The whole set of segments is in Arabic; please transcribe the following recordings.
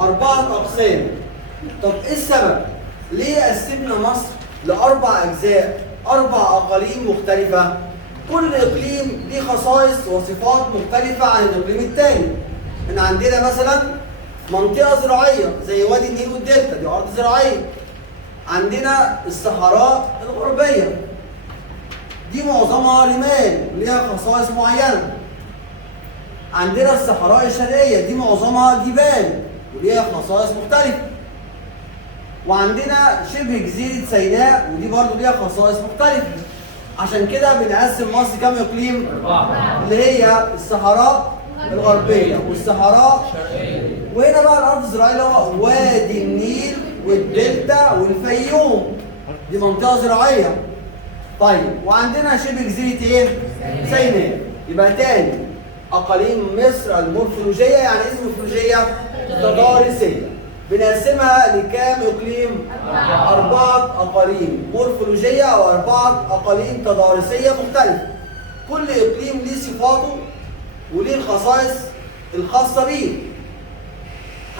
4 أقسام. طب إيه السبب؟ ليه قسمنا مصر لأربع أجزاء، 4 أقاليم مختلفة؟ كل إقليم ليه خصائص وصفات مختلفة عن الإقليم التاني. إن عندنا مثلا منطقة زراعية زي وادي النيل والدلتا، دي أرض زراعية. عندنا الصحراء الغربية، دي معظمها رمال وليها خصائص معينة. عندنا الصحراء الشرقية، دي معظمها جبال وليها خصائص مختلفة. وعندنا شبه جزيرة سيناء، ودي برضه ليها خصائص مختلفة. عشان كده بنقسم مصر كام إقليم؟ 4، اللي هي الصحراء الغربية والصحراء الشرقية. وهنا بقى الأرض الزراعية اللي هو وادي النيل والدلتا والفيوم، دي منطقة زراعية. طيب وعندنا شبه جزيرة إيه؟ سيناء. يبقى تاني أقاليم مصر المورفولوجية، يعني إيه المورفولوجية؟ تضاريسية. بنقسمها لكام إقليم؟ 4 أقاليم مورفولوجية أو 4 أقاليم تضاريسية مختلفة. كل إقليم ليه صفاته وليه الخصائص الخاصة بيه.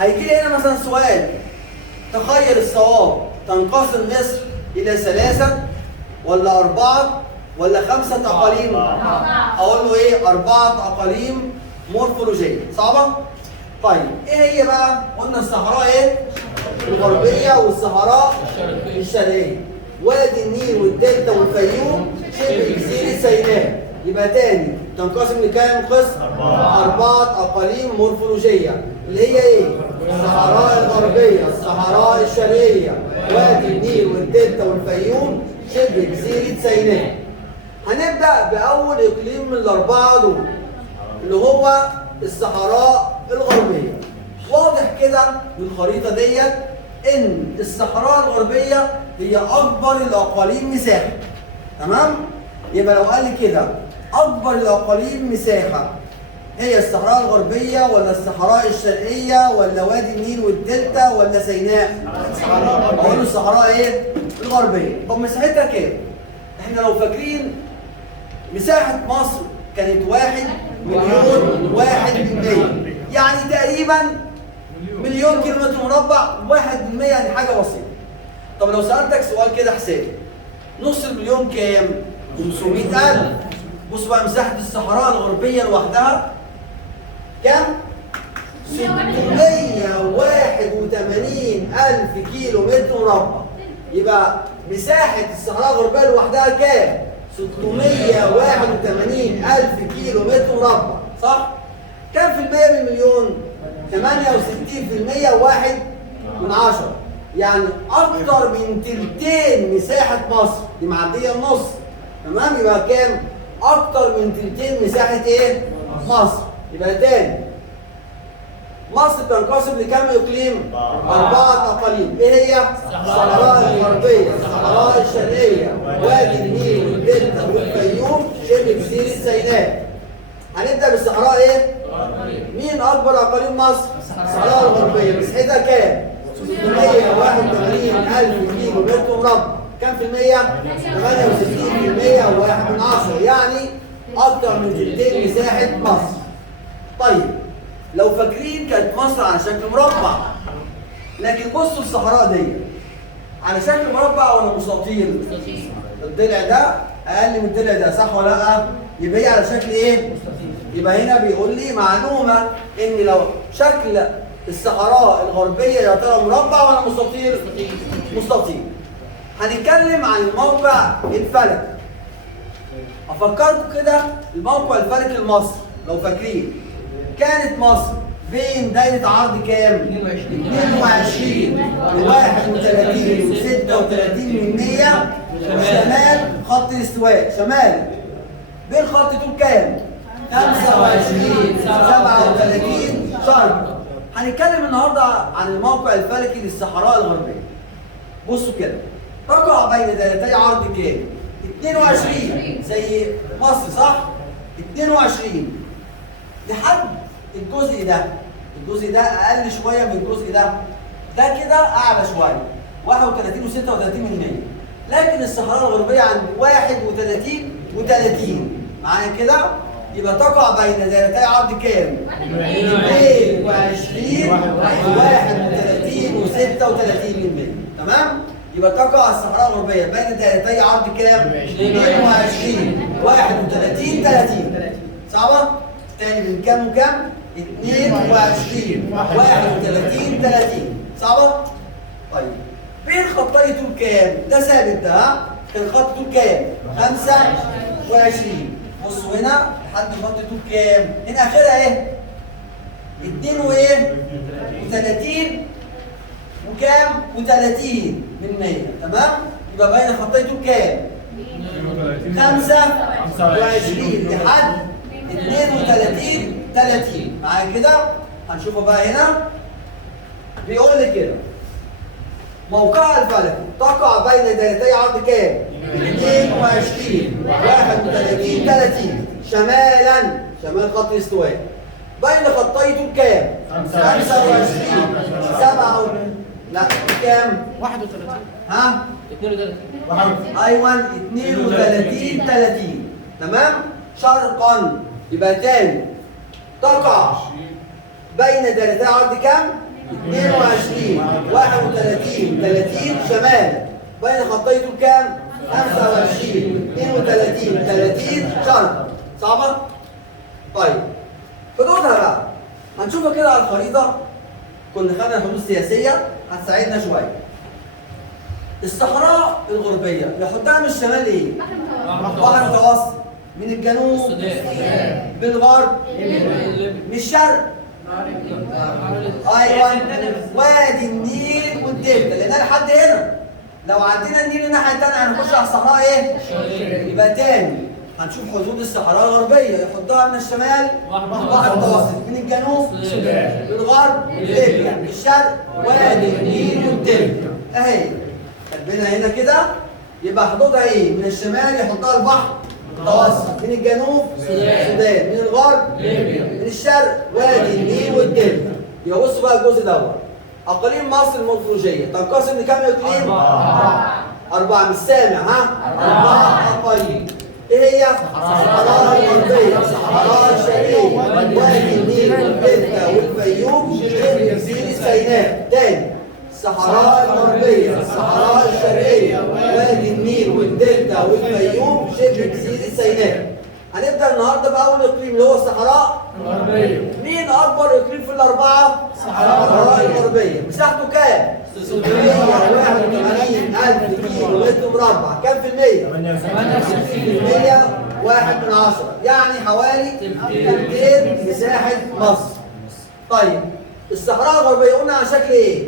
هيجي لي هنا مثلا سؤال: تخيل الصواب، تنقسم مصر إلى 3 ولا 4 ولا 5 أقاليم؟ أقول له إيه؟ 4 أقاليم مورفولوجية. صعبة؟ طيب إيه هي بقى؟ قلنا الصحراء إيه؟ الغربية والصحراء الشرقية. وادي النيل والدلتا والفيوم شبه جزيرة سيناء. يبقى تاني تنقسم لكام قسم؟ 4 أقاليم مورفولوجية، اللي هي إيه؟ الصحراء الغربية، الصحراء الشرقية، وادي النيل والدلتا والفيوم شبه جزيرة سيناء. هنبدأ بأول إقليم من ال4 دول، اللي هو الصحراء الغربية. واضح كده من الخريطة ديت إن الصحراء الغربية هي أكبر الأقاليم مساحة. تمام؟ يبقى لو قال لي كده أكبر الأقاليم مساحة هي الصحراء الغربية ولا الصحراء الشرقية ولا وادي النيل والدلتا ولا سيناء؟ أقول له الصحراء إيه؟ الغربية. طب مساحتها كام؟ إحنا لو فاكرين مساحة مصر كانت 1,000,000 يعني تقريبا 1,000,000 كيلومتر مربع. 1% يعني حاجة بسيطة. طب لو سألتك سؤال كده حسابي، نص المليون كام؟ 500,000. بص بقى مساحة الصحراء الغربية لوحدها كام؟ 681,000 كيلو متر مربع. يبقى مساحة الصحراء الغربية لوحدها كام؟ 681,000 كيلو متر مربع، صح؟ كام في المية من المليون؟ 68% و1/10. يعني أكتر من تلتين مساحة مصر، دي معدية النص. تمام؟ يبقى كام؟ أكتر من تلتين مساحة إيه؟ مصر. يبقى تاني مصر بتنقسم لكام إقليم؟ 4 أقاليم. إيه هي؟ الصحراء الغربية، الصحراء الشرقية، وادي النيل والدلتا والفيوم شبه جزيرة سيناء. هنبدأ بالصحراء إيه؟ مين أكبر أقاليم مصر؟ الصحراء الغربية. مساحتها كام؟ 681,000 كيلو متر مربع. كام في المية؟ 68% و1/10، يعني أكتر من تلتين مساحة مصر. طيب لو فاكرين كانت مصر على شكل مربع، لكن بصوا الصحراء دي على شكل مربع ولا مستطيل؟ الضلع ده أقل من الضلع ده، صح ولا لأ؟ يبقى هي على شكل إيه؟ يبقى هنا بيقول لي معلومة إن لو شكل الصحراء الغربية يا ترى مربع ولا مستطيل؟ مستطيل. هنتكلم عن الموقع الفلكي. أفكركم كده الموقع الفلكي لمصر لو فاكرين، كانت مصر بين دايرة عرض كام؟ 22 و31 و36 شمال خط الاستواء. شمال بين خط طول كام؟ 25 37 شرق. هنتكلم النهارده عن الموقع الفلكي للصحراء الغربية. بصوا كده، تقع بين دايرتي عرض كام؟ 22 زي مصر، صح؟ 22 لحد الجزء ده. الجزء ده اقل شويه من الجزء ده. ده كده اعلى شويه 31 و36%. لكن الصحراء الغربيه عند 31 و30. معايا كده؟ يبقى تقع بين دائرتي عرض كام؟ 22 و31 و36%. تمام؟ يبقى تقع الصحراء الغربية بين دائرتي عرض كام؟ 22 31 30. صعبة؟ تاني من كام وكام؟ 22 31 30. صعبة؟ طيب بين خطي طول كام؟ ده ثابت ده ها؟ كان خط طول كام؟ 25. بصوا هنا لحد خط طول كام؟ هنا اخرها ايه؟ 2 وايه؟ و30 وكام؟ و30 من 100. تمام؟ يبقى بين خطي طول كام؟ 25 لحد 32 30. معايا كده؟ هنشوفه بقى هنا. بيقول لي كده موقعها الفلكي تقع بين دائرتي عرض كام؟ 22 31 30 شمالا شمال خط الاستواء. بين خطي طول كام؟ 25 7 لا كام؟ 31 ها؟ 32 ايوه 32 30. تمام؟ شرقا. يبقى تاني تقع بين دائرتي عرض كام؟ 22 31 30 شمال. بين خطي طول كام؟ 25 32 30 شرق. صعبة؟ طيب حدودها بقى هنشوفها كده على الخريطة. كنا خدنا الحدود السياسية هتساعدنا شوية. الصحراء الغربية يحدها من الشمال ايه؟ بحر متوسط. من الجنوب من الغرب من الشرق ايوه وادي النيل والدلتا. لان لحد هنا لو عدينا النيل الناحيه الثانيه هنخش على الصحراء ايه؟ يبقى تاني هنشوف حدود الصحراء الغربيه يحطها من الشمال بحر متوسط. من الجنوب من الغرب ليبيا. من الشرق وادي النيل والدلتا. اهي كاتبينها هنا كده. يبقى حدودها ايه؟ من الشمال يحطها البحر متوسط. من الجنوب السودان. من الغرب ليبيا. من الشرق وادي النيل والدلتا. يبقى بصوا بقى الجزء دوت. اقاليم مصر المورفولوجيه تنقسم لكام اقليم؟ 4. مش سامع ها؟ 4 اقاليم. ايه هي؟ الصحراء الغربيه، الصحراء الشرقيه، وادي النيل والدلتا والفيوم شبه جزيره سيناء. تاني الصحراء الغربية، الصحراء الشرقية، وادي النيل والدلتا والفيوم شبه جزيرة سيناء. هنبدأ النهارده بأول إقليم اللي هو الصحراء الغربية. مين أكبر إقليم في الأربعة؟ الصحراء الغربية. مساحته كام؟ 681,000 كيلو متر مربع. كام في المية؟ 8%. 1/10 يعني حوالي تلتين مساحة مصر. طيب الصحراء الغربية قلنا على شكل ايه؟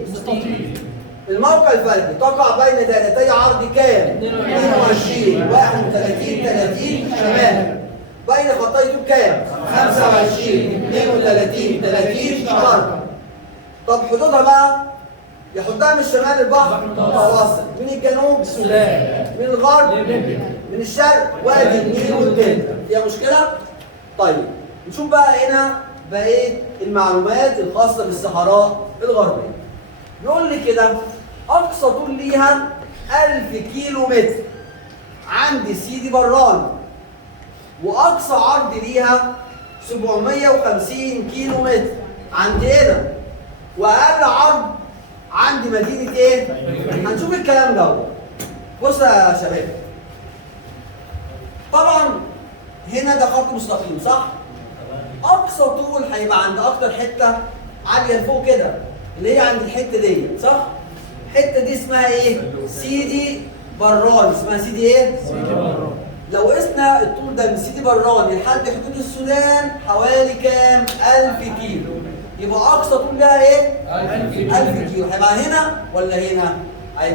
الموقع الفلكي تقع بين دائرتي عرض كام؟ 22 31 30 شمال. بين خطي طول كام؟ 25 32 30 شرق. طب حدودها بقى يحدها من الشمال البحر المتوسط. من الجنوب السودان. من الغرب من الشرق وادي النيل والدلتا. فيها مشكلة؟ طيب نشوف بقى هنا بقية المعلومات الخاصة بالصحراء الغربية. بيقول لي كده أقصى طول ليها 1000 كيلو متر عند سيدي بران. وأقصى عرض ليها 750 كيلو متر عند هنا. وأقل عرض عند مدينة إيه؟ هنشوف الكلام ده. بص يا شباب. طبعا هنا ده خط مستقيم صح؟ اقصى طول هيبقى عند اكتر حته عاليه لفوق كده اللي هي عند الحته دي صح؟ الحته دي اسمها ايه؟ سيدي بران. اسمها سيدي ايه؟ سيدي بران. لو قسنا الطول ده من سيدي بران لحد حدود السودان حوالي كام؟ 1000 كيلو. يبقى اقصى طول لها ايه؟ 1000 كيلو. هيبقى هنا ولا هنا؟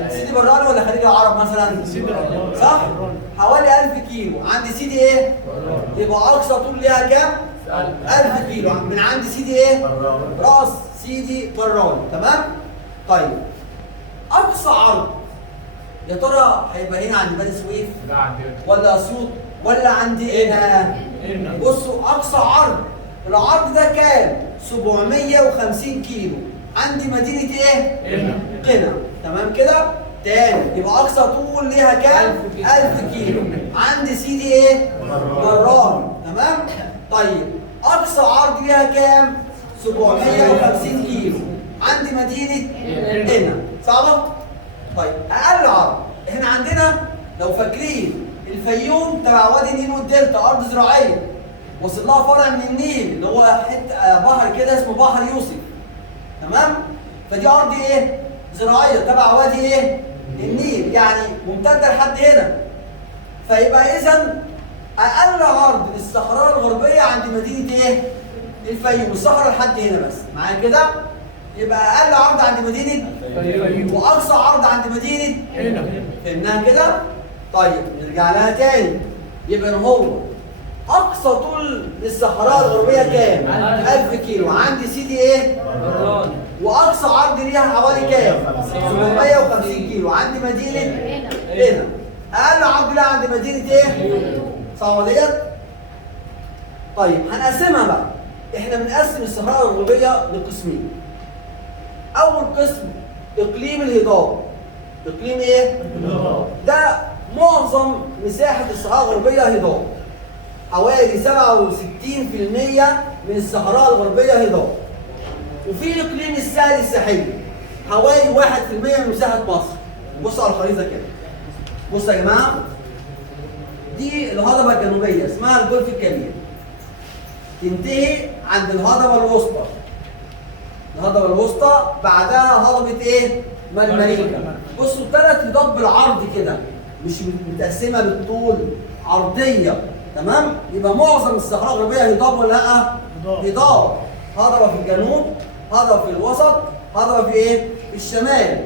سيدي بران ولا خليج العرب مثلا؟ سيدي بران صح؟ حوالي 1000 كيلو عند سيدي ايه؟ يبقى اقصى طول ليها كام؟ 1000 كيلو من عند سيدي ايه؟ راس سيدي بران. تمام؟ طيب اقصى عرض يا ترى هيبقى هنا عند بني سويف ولا اسيوط ولا عند هنا؟ بصوا اقصى عرض العرض ده كام؟ 750 كيلو عند مدينة ايه؟ قنا. تمام كده؟ تاني يبقى اقصى طول ليها كام؟ 1000 كيلو عند سيدي ايه؟ بران. تمام؟ طيب اقصى عرض ليها كام؟ 750 كيلو عند مدينه هنا، صعبه؟ طيب اقل عرض احنا عندنا لو فاكرين الفيوم تبع وادي النيل والدلتا ارض زراعيه، وصل لها فرع من النيل اللي هو حته بحر كده اسمه بحر يوسف، تمام؟ فدي ارض ايه؟ زراعيه تبع وادي ايه؟ النيل، يعني ممتده لحد هنا. فيبقى اذا اقل عرض للصحراء الغربيه عند مدينه ايه؟ الفيوم، الصحراء لحد هنا بس، معايا كده؟ يبقى اقل عرض عند مدينه الفيوم واقصى عرض عند مدينه هنا. فهمناها كده؟ طيب نرجع لها تاني. يبقى هو اقصى طول للصحراء الغربيه كام؟ 1000 كيلو عند سيدي ايه؟ واقصى عرض ليها حوالي كام؟ 750 كيلو عند مدينه هنا. اقل عرض ليها عند مدينه ايه؟ صعبه ديت؟ طيب هنقسمها بقى. احنا بنقسم الصحراء الغربيه لقسمين. اول قسم اقليم الهضاب. اقليم ايه؟ ده معظم مساحه الصحراء الغربيه هضاب. حوالي 67% من الصحراء الغربيه هضاب. وفي اقليم السهل الساحلي حوالي 1% من مساحه مصر. بصوا على الخريطه كده. بصوا يا جماعه، دي الهضبه الجنوبيه اسمها الجولف الكبير. تنتهي عند الهضبه الوسطى. الهضبه الوسطى بعدها هضبه ايه؟ مرمريكا. بصوا الثلاث هضاب بالعرض كده، مش متقسمه بالطول، عرضيه، تمام؟ يبقى معظم الصحراء الغربيه هضاب ولا لا؟ هضاب. هضبه في الجنوب، هضبه في الوسط، هضبه في ايه؟ في الشمال.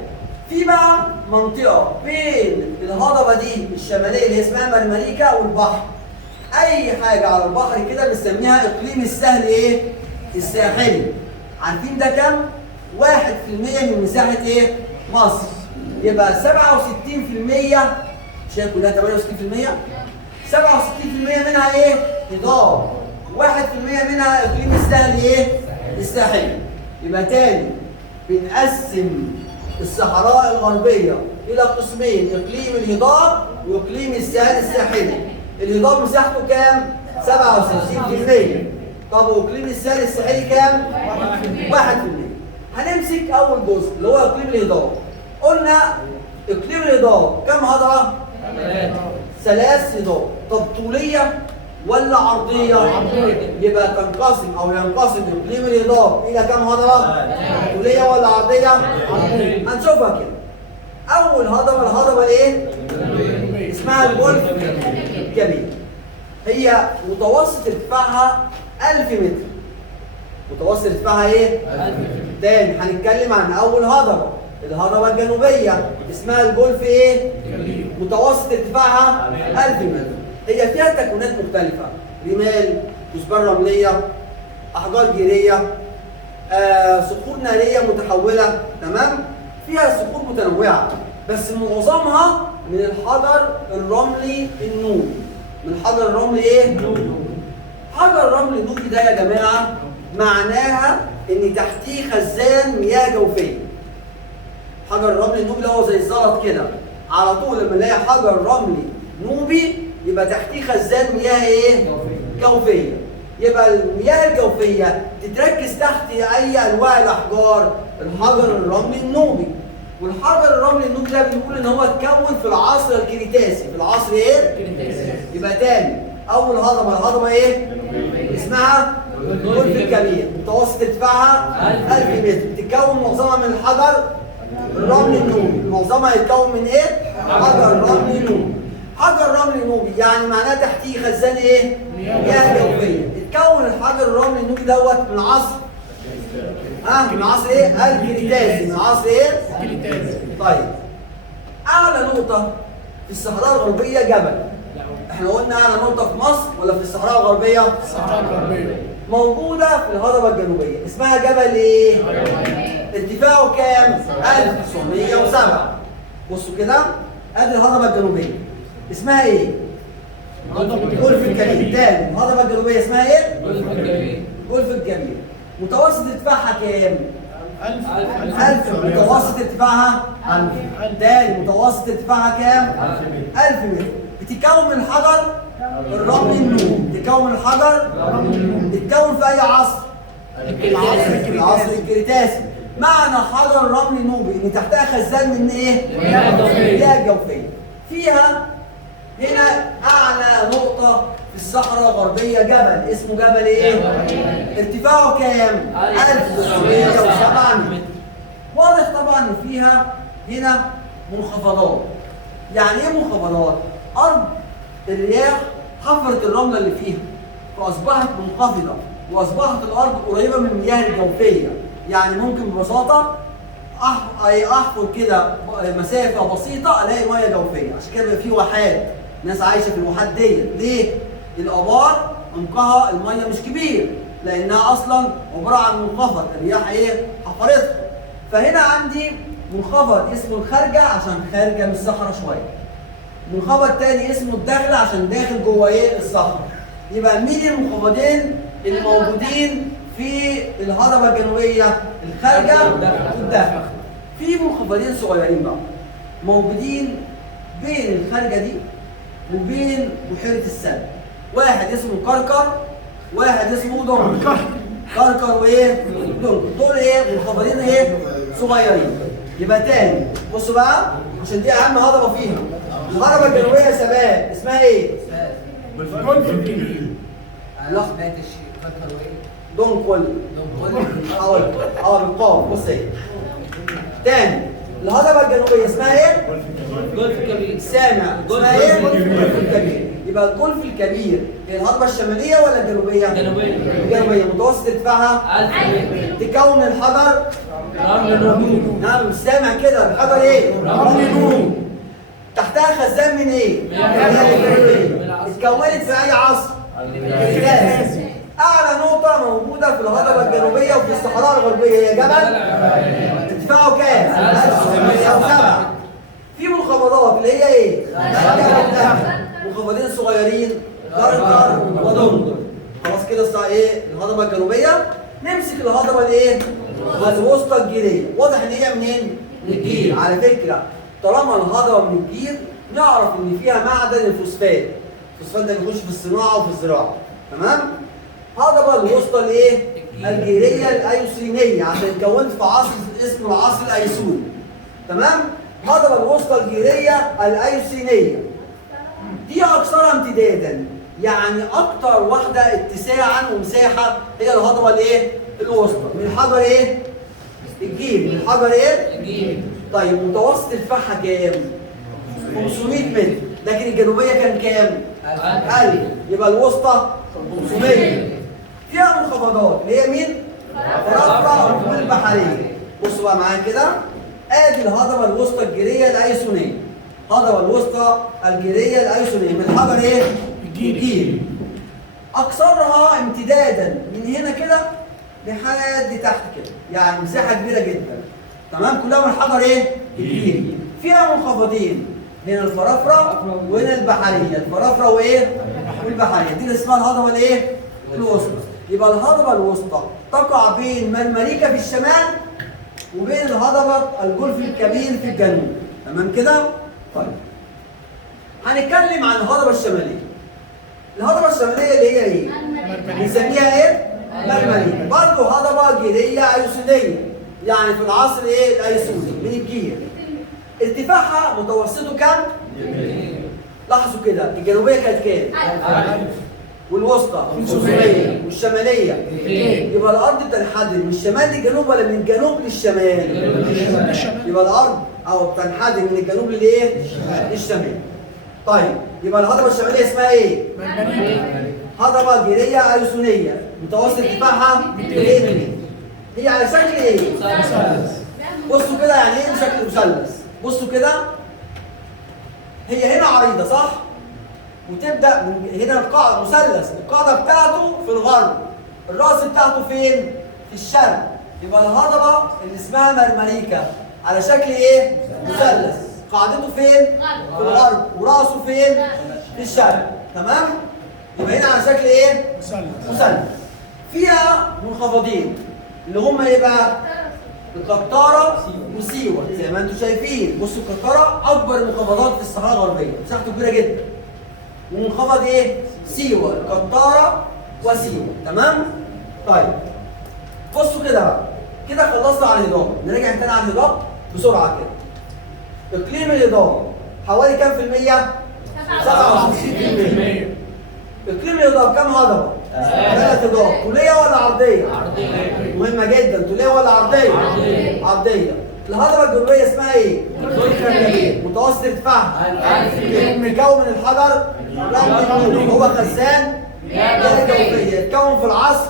في بقى منطقه بين الهضبه دي الشماليه اللي اسمها مرمريكا والبحر. اي حاجه على البحر كده بنسميها اقليم السهل ايه؟ الساحلي. عارفين ده كام؟ 1% من مساحه ايه؟ مصر. يبقى 67%، شايف كلها 68%؟ 67% منها ايه؟ هضاب. 1% منها اقليم السهل ايه؟ الساحلي. يبقى تاني بنقسم الصحراء الغربيه الى قسمين، اقليم الهضاب واقليم السهل الساحلي. الهضاب مساحته كام؟ 67%. طب واقليم السهل الساحلي كام؟ 1%. هنمسك اول جزء اللي هو اقليم الهضاب. قلنا اقليم الهضاب كم هضبه؟ 3 هضاب. طب طوليه ولا عرضيه؟ يبقى تنقسم او ينقسم اقليم الهضاب الى كم هضبه؟ طوليه ولا عرضيه؟ هنشوفها كده. اول هضبه الهضبه الايه؟ اسمها الجولف الكبير. هي متوسط ارتفاعها 1000 متر. متوسط ارتفاعها ايه؟ 1000 متر. تاني هنتكلم عن اول هضبه، الهضبه الجنوبيه اسمها الجولف ايه؟ متوسط ارتفاعها 1000 متر. هي فيها تكوينات مختلفه، رمال، كثبان رمليه، احجار جيريه، صخور ناريه متحوله، تمام؟ فيها صخور متنوعه، بس معظمها من الحجر الرملي النوبي. من الحجر الرملي ايه؟ حجر الرمل النوبي ده يا جماعه معناها ان تحتيه خزان مياه جوفيه. حجر الرمل النوبي ده هو زي الزلط كده، على طول لما نلاقي حجر رملي نوبي يبقى تحتيه خزان مياه ايه؟ جوفيه. يبقى المياه الجوفيه تتركز تحت اي انواع الاحجار؟ الحجر الرملي النوبي. والحجر الرملي النوبي ده بنقول ان هو اتكون في العصر الكريتاسي. في العصر ايه؟ يبقى تاني اول هضبه الهضبه ايه؟ اسمها الجولف الكبير، متوسط ارتفاعها 1000 متر، تتكون معظمها من الحجر الرملي النوبي. معظمها يتكون من ايه؟ حجر رملي نوبي. حجر رملي نوبي يعني معناه تحتيه خزان ايه؟ مياه جوفيه. اتكون الحجر الرملي النوبي دوت من عصر من عصر ايه؟ الكريتاسي. من عصر ايه؟ الكريتاسي. طيب اعلى نقطه في الصحراء الغربيه جبل. احنا قلنا اعلى نقطه في مصر ولا في الصحراء الغربيه؟ الصحراء الغربيه. موجوده في الهضبه الجنوبيه، اسمها جبل ايه؟ ارتفاعه كام؟ 1907. بصوا كده، ادي الهضبه الجنوبيه اسمها ايه؟ جولف الكبير. تاني الهضبه الجنوبيه اسمها ايه؟ جولف الكبير. جولف الكبير. متوسط ارتفاعها كام؟ 1000. متوسط ارتفاعها 1000. تاني متوسط ارتفاعها كام؟ 1000 متر. بتتكون من حجر الرمل النوبي. تكون الحجر اتكون في اي عصر؟ العصر الكريتاسي. معنى حجر رمل نوبي ان تحتها خزان من ايه؟ مياه جوفيه. فيها هنا اعلى نقطه في الصحراء الغربيه جبل اسمه جبل ايه؟ ارتفاعه كام؟ 1907 متر. واضح طبعا ان فيها هنا منخفضات. يعني ايه منخفضات؟ ارض الرياح حفرت الرمله اللي فيها فاصبحت منخفضه واصبحت الارض قريبه من المياه الجوفيه. يعني ممكن ببساطه احفر كده مسافه بسيطه الاقي ميه جوفيه. عشان كده بيبقى في واحات، ناس عايشه في الواحات ديت. ليه؟ الابار عمقها الميه مش كبير لانها اصلا عباره عن منخفض، الرياح ايه؟ حفرتها. فهنا عندي منخفض اسمه الخارجه عشان خارجه من الصحراء شويه. منخفض تاني اسمه الداخله عشان داخل جوه ايه؟ الصحراء. يبقى مين المنخفضين اللي موجودين في الهضبه الجنوبيه؟ الخارجه والداخله. في منخفضين صغيرين بقى موجودين بين الخارجه دي وبين بحيره السد. واحد اسمه كركر، واحد اسمه دونكر. كركر وايه؟ دونكر. دول ايه؟ منخفضين ايه؟ صغيرين. يبقى تاني بصوا بقى عشان دي اهم هضبه فيها. الهضبه الجنوبيه يا شباب اسمها ايه؟ الجولف الكبير. لا سمعت الشيء فكر ايه؟ دونكل. بالقاف. بص ايه؟ تاني الهضبه الجنوبيه اسمها ايه؟ الجولف الكبير. سامع اسمها ايه؟ الجولف الكبير. يبقى الجولف الكبير هي الهضبه الشماليه ولا الجنوبيه؟ الجنوبيه. متوسط ارتفاعها 1000 متر. تكون الحجر رمل نوبي. نعم مش سامع كده. الحجر ايه؟ رمل نوبي. تحتها خزان من ايه؟ اتكونت في اي عصر؟ الكريتاسي. اعلى نقطه موجوده في الهضبه الجنوبيه وفي الصحراء الغربيه هي جبل ارتفاعه كام؟ 1907. في منخفضات اللي هي ايه؟ منخفضين صغيرين كركر ودندر. خلاص كده ايه؟ الهضبه الجنوبيه. نمسك الهضبه الايه؟ الوسطى الجيريه. واضح ان هي منين؟ من الجير. على فكره طالما الهضبه من الجير نعرف ان فيها معدن الفوسفات. الفوسفات ده بيخش في الصناعه وفي الزراعه. تمام؟ هضبه الوسطى الايه؟ الجيريه الايوسينيه عشان اتكونت في عصر اسمه العصر الايسوني. تمام؟ هضبه الوسطى الجيريه الايوسينيه دي اكثرها امتدادا، يعني اكتر واحده اتساعا ومساحه هي الهضبه الايه؟ الوسطى. من الحجر ايه؟ الجيري. من الحجر ايه؟ الجيري. طيب متوسط ارتفاعها كام؟ 500 متر. لكن الجنوبيه كان كام؟ 1000. يبقى الوسطى 500. فيها منخفضات اللي هي مين؟ فرافره والبحريه. بصوا بقى معايا كده. ادي الهضبه الوسطى الجيريه الايسونيه. هضبه الوسطى الجيريه الايسونيه من الحجر ايه؟ الجيري. اكثرها امتدادا من هنا كده لحد تحت كده، يعني مساحه كبيره جدا. تمام؟ كلها من الحجر ايه؟ الجيري. فيها منخفضين هنا الفرافره وهنا البحريه. الفرافره وايه؟ والبحريه. دي اللي اسمها الهضبه الايه؟ الوسطى. يبقى الهضبه الوسطى تقع بين مرمريكا في الشمال وبين الهضبه الجولف الكبير في الجنوب. تمام كده؟ طيب هنتكلم عن الهضبه الشماليه. الهضبه الشماليه اللي هي ايه؟ بنسميها ايه؟ مرمريكا. برضه هضبه جيريه ايوسينيه، يعني في العصر ايه؟ الايسوني من الجير. ارتفاعها متوسطه كام؟ لاحظوا كده الجنوبيه كانت كام؟ والوسطى 500 والشماليه 200. يبقى الارض بتنحدر من الشمال للجنوب ولا من الجنوب للشمال؟ يبقى الارض بتنحدر من الجنوب للايه؟ للشمال. طيب يبقى الهضبه الشماليه اسمها ايه؟ هضبه جيريه ايوسونيه متوسط ارتفاعها 200 متر. هي على شكل ايه؟ بصوا كده يعني ايه بشكل مثلث؟ بصوا كده هي هنا عريضه صح؟ وتبدا من هنا القاعده مثلث، القاعده بتاعته في الغرب، الراس بتاعته فين؟ في الشرق. يبقى الهضبه اللي اسمها مرمريكا على شكل ايه؟ مثلث. قاعدته فين؟ في الغرب وراسه فين؟ في الشرق. تمام؟ يبقى هنا على شكل ايه؟ مثلث. فيها منخفضين اللي هم ايه بقى؟ القطاره وسيوه زي ما انتم شايفين. بصوا القطاره اكبر المنخفضات في الصحراء الغربيه، مساحته كبيره جدا. ومنخفض ايه؟ سيوه، القطاره وسيوه. تمام؟ طيب بصوا كده بقى، كده خلصنا على الهضاب. نرجع تاني على الهضاب بسرعه كده. اقليم الهضاب حوالي كام في المية؟ 67%. اقليم الهضاب كام هضبه؟ 3 هضاب. طوليه ولا عرضيه؟ عرضية. مهمه جدا. طوليه ولا عرضيه؟ عرضية. عرضيه. الهضبه الجنوبيه اسمها ايه؟ متوسط ارتفاعها مكون من الحجر رمل نوبي. هو خزان مياه جوفيه يتكون في العصر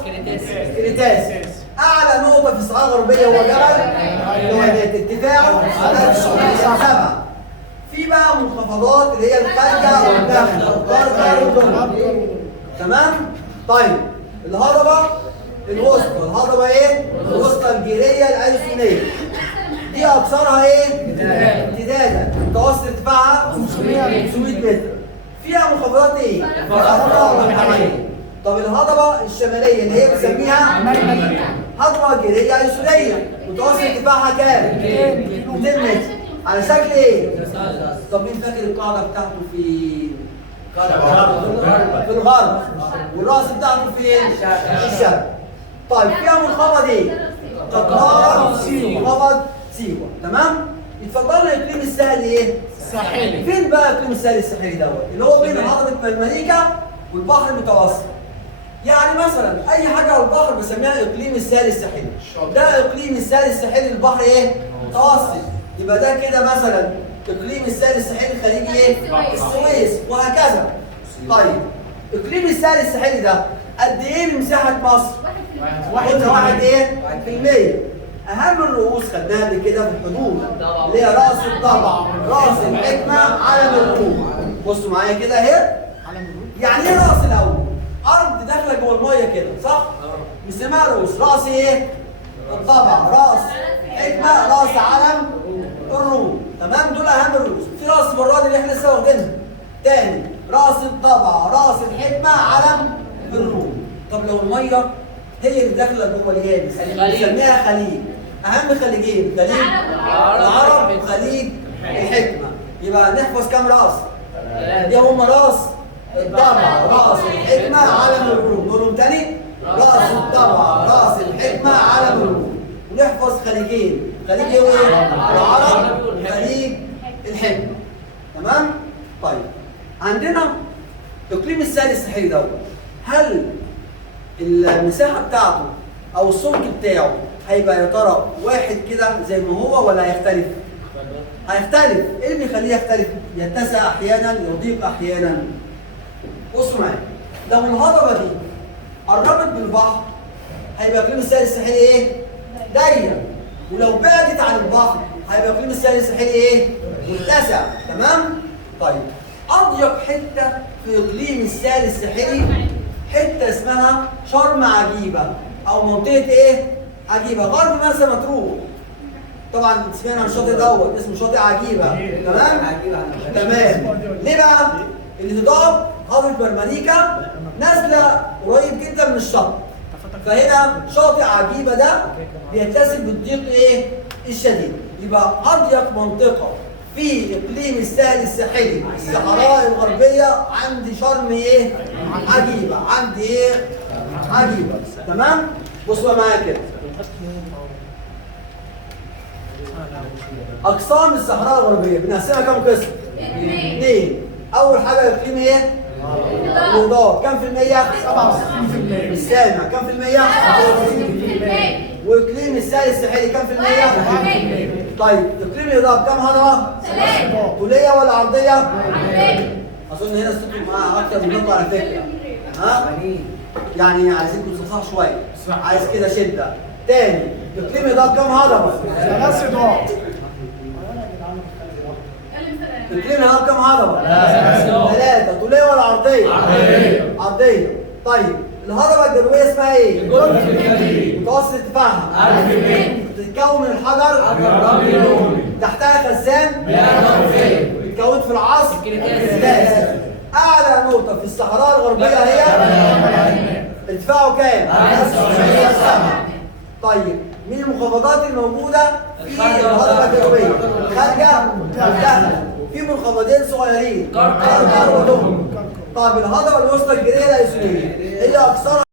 كريتاسي. اعلى نقطه في الصحراء الغربيه هو جبل الوادات، ارتفاعه 1907. في بقى منخفضات اللي هي الخارجه والداخله، الغربه والجنوب. تمام؟ طيب الهضبه الوسطى، الهضبه ايه؟ الوسطى الجيريه الايسونيه. دي اقصارها ايه؟ امتدادا. متوسط ارتفاعها 500 متر. فيها منخفضات ايه؟ خفضه وارتفاعيه. طب الهضبه الشماليه اللي هي بنسميها هضبه جيريه ايسونيه، متوسط ارتفاعها كام؟ 200 متر. على شكل ايه؟ طب مين فاكر القاعده بتاعته في الغرب، والراس بتاعته فين؟ في الشرق. طيب فيها منخفض ايه؟ قطاره منخفض سيوه. تمام؟ يتفضل لي اقليم الساحل ايه؟ الساحلي. فين بقى اقليم الساحل الساحلي دوت؟ اللي هو بين هضبه الملكه والبحر المتوسط. يعني مثلا اي حاجه على البحر بسميها اقليم الساحل الساحلي. ده اقليم الساحل الساحلي البحر ايه؟ متوسط. يبقى ده كده مثلا اقليم الساحل الساحلي الخليجي ايه؟ السويس، وهكذا. طيب اقليم الساحل الساحلي ده قد ايه من مساحه مصر؟ واحد ايه؟ في المية. اهم الرؤوس خدناها قبل كده في الحدود اللي هي راس الضبع، راس الحكمه، علم الروم. بصوا معايا كده اهي. يعني ايه راس الاول؟ ارض داخله جوه الميه كده، صح؟ بنسميها رؤوس. راس ايه؟ الضبع، راس حكمه، راس علم الروم. تمام؟ دول اهم الرؤوس. في راس براد اللي احنا لسه واخدينها. تاني راس الضبع، راس الحكمه، علم الروم. طب لو الميه هي اللي داخله جوه اليابس بنسميها خليج. اهم خليجين، خليج العرب وخليج الحكمه. يبقى نحفظ كام راس؟ دي هم راس الضبع، راس الحكمه، علم الروم. نقولهم تاني: راس الضبع، راس الحكمه، علم الروم. ونحفظ خليجين، خليج ايه؟ العرب وخليج الحكمه. تمام؟ طيب عندنا اقليم الساحل الساحلي دوت، هل المساحه بتاعته او السمك بتاعه هيبقى يا ترى واحد كده زي ما هو ولا هيختلف؟ هيختلف. ايه اللي بيخليه يختلف؟ يتسع احيانا، يضيق احيانا. بصوا معايا، لو الهضبه دي قربت بالبحر هيبقى اقليم الساحل الساحلي ايه؟ ضيق. ولو بعدت عن البحر هيبقى اقليم الساحل الساحلي ايه؟ متسع. تمام؟ طيب اضيق حته في اقليم الساحل الساحلي حته اسمها شرم عجيبه، او منطقه ايه؟ عجيبه، غرب مرسى مطروح. طبعا سمعنا عن الشاطئ دوت اسمه شاطئ عجيبه. تمام؟ تمام. ليه بقى؟ الهضاب هضبه برمانيكا نازله قريب جدا من الشط، فهنا شاطئ عجيبه ده بيتسم بالضيق ايه؟ الشديد. يبقى اضيق منطقه في اقليم الساحل الساحلي الصحراء الغربيه عند شرم ايه؟ عجيبه. عند ايه؟ عجيبه. تمام؟ بصوا معايا كده. اقسام الصحراء الغربيه بنقسمها كام قسم؟ 2. اول حاجه اقليم ايه؟ الهضاب كام في المية؟ 67%. السامع كام في المية؟ 67%. واقليم الساحل الساحلي كام في المية؟ 4%. طيب اقليم الهضاب كام هضبة؟ 3. طولية ولا عرضية؟ عرضية. اظن هنا استطيعوا معاها اكتر من نقطة على فكرة. ها؟ يعني عايزينكم تصحصحوا شوية. عايز كده شدة. تاني اقليم الهضاب كام هضبة؟ 3 هضبات. اقليم الهضاب كام هضبة؟ 3. طولية ولا عرضية؟ عرضية. عرضية. طيب الهضبة الجنوبية اسمها ايه؟ متوسط ارتفاعها 1000 متر. بتتكون من الحجر تحتها خزان بتتكون في العصر الثالث. اعلى نقطة في الصحراء الغربية هي ارتفاعه كام؟ 1907. طيب مين المنخفضات الموجودة في الهضبة الجنوبية؟ خارجة وداخلة. في منخفضين صغيرين كركر ودم. طب الهضبه الوسطى الجيريه الايسونيه هي اكثرها